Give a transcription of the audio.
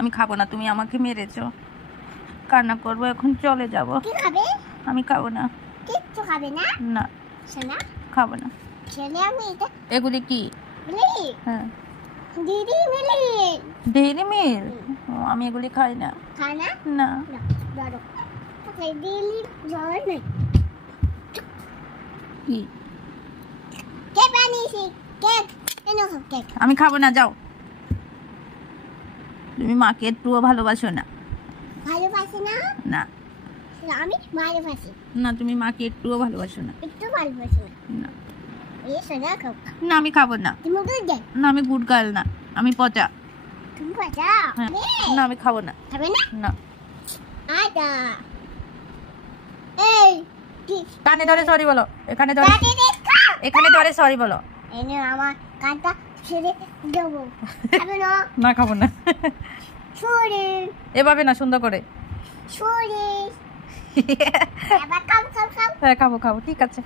আমি খাবো না, তুমি আমাকে মেরেছো। কান্না করবো এখন, চলে যাব। কি খাবে? আমি খাবো না। কিচ্ছু খাবে না? না সোনা খাবো না। ছেলে আমি এটা এগুলি কি? মিলি হ্যাঁ, দিদি মিলি ডেইরি মিল। আমি এগুলি খাই না। খায় না? না। না ধরো দিদি জ্বর নেই। কি? কে বানিয়েছি? কেক কেন কেক? আমি খাবো না, যাও। তুমি মাকে একটুও ভালোবাসো না। ভালোবাসি না? না আমি ভালোবাসি। না, তুমি মাকে একটুও ভালোবাসো না। একটু ভালোবাসি না। না এই সোনা খাও। না, আমি খাবো না। তুমি গুড গার্ল। না, আমি গুড গার্ল না, আমি পচা। তুমি বাজা। হ্যাঁ। না, আমি খাবো না। খাবে না? না। আদা এই কি কানে ধরে সরি বলো। এখানে ধরে, দাদি দেখা এখানে ধরে সরি বলো। এনে আমার কাঁটা ছেড়ে দেবো। খাবে না? না, খাবো না। ছুরি এভাবে না, সুন্দর করে। ছুরি এবার খাও খাও খাও। হ্যাঁ, খাবো খাবো, ঠিক আছে।